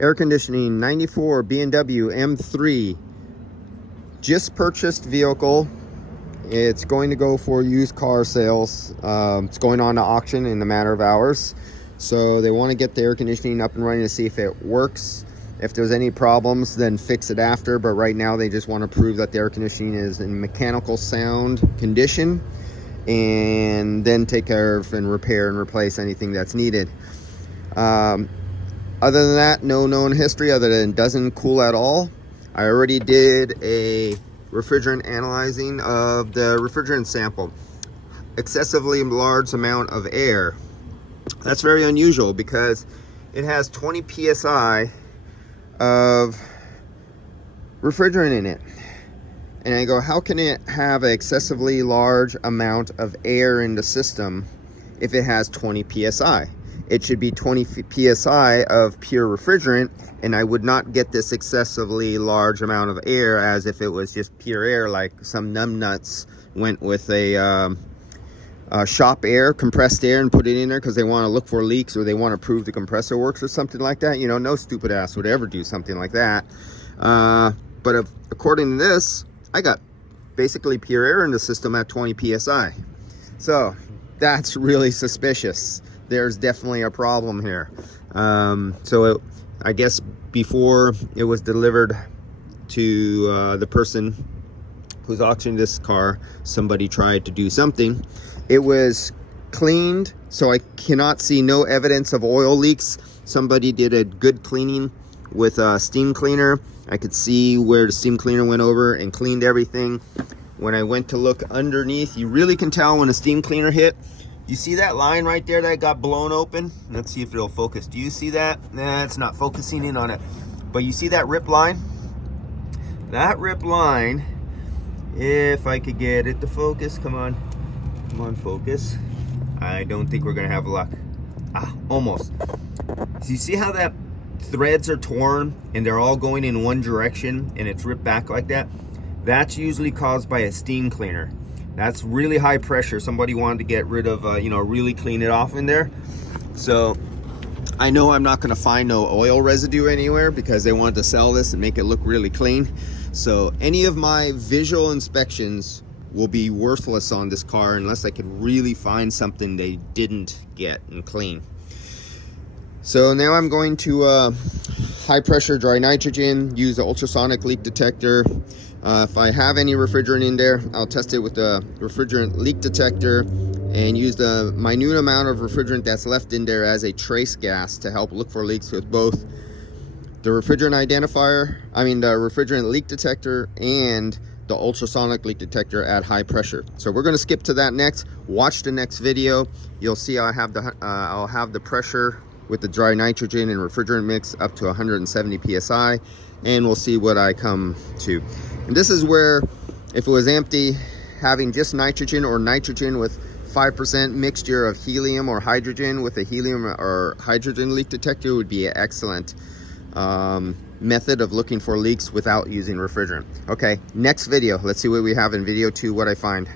Air conditioning, 94 B&W M3. Just purchased vehicle. It's going to go for used car sales. It's going on to auction in a matter of hours. So they want to get the air conditioning up and running to see if it works. If there's any problems, then fix it after. But right now they just want to prove that the air conditioning is in mechanical sound condition, and then take care of and repair and replace anything that's needed. Other than that, no known history other than doesn't cool at all. I already did a refrigerant analyzing of the refrigerant sample. Excessively large amount of air. That's very unusual because it has 20 psi of refrigerant in it. And I go, how can it have an excessively large amount of air in the system if it has 20 psi? It should be 20 psi of pure refrigerant, and I would not get this excessively large amount of air as if it was just pure air, like some numb nuts went with a shop air, compressed air, and put it in there because they want to look for leaks or they want to prove the compressor works or something like that. You know, no stupid ass would ever do something like that. But according to this, I got basically pure air in the system at 20 psi. So that's really suspicious. There's definitely a problem here. I guess before it was delivered to the person who's auctioning this car, somebody tried to do something. It was cleaned, so I cannot see no evidence of oil leaks. Somebody did a good cleaning with a steam cleaner. I could see where the steam cleaner went over and cleaned everything. When I went to look underneath, you really can tell when a steam cleaner hit. You see that line right there that got blown open? Let's see if it'll focus. Do you see that? Nah, it's not focusing in on it. But you see that rip line? That rip line, if I could get it to focus, come on, focus. I don't think we're gonna have luck. Almost. So you see how that threads are torn and they're all going in one direction and it's ripped back like that? That's usually caused by a steam cleaner. That's really high pressure. Somebody wanted to get rid of, really clean it off in there. So I know I'm not going to find no oil residue anywhere because they wanted to sell this and make it look really clean. So any of my visual inspections will be worthless on this car unless I could really find something they didn't get and clean. So now I'm going to high pressure dry nitrogen, use the ultrasonic leak detector. If I have any refrigerant in there, I'll test it with the refrigerant leak detector and use the minute amount of refrigerant that's left in there as a trace gas to help look for leaks with both the refrigerant the refrigerant leak detector and the ultrasonic leak detector at high pressure. So we're going to skip to that next. Watch the next video. You'll see I'll have the pressure with the dry nitrogen and refrigerant mix up to 170 psi, and we'll see what I come to. And this is where, if it was empty, having just nitrogen or nitrogen with 5% mixture of helium or hydrogen with a helium or hydrogen leak detector would be an excellent method of looking for leaks without using refrigerant. Okay, next video. Let's see what we have in video 2, what I find.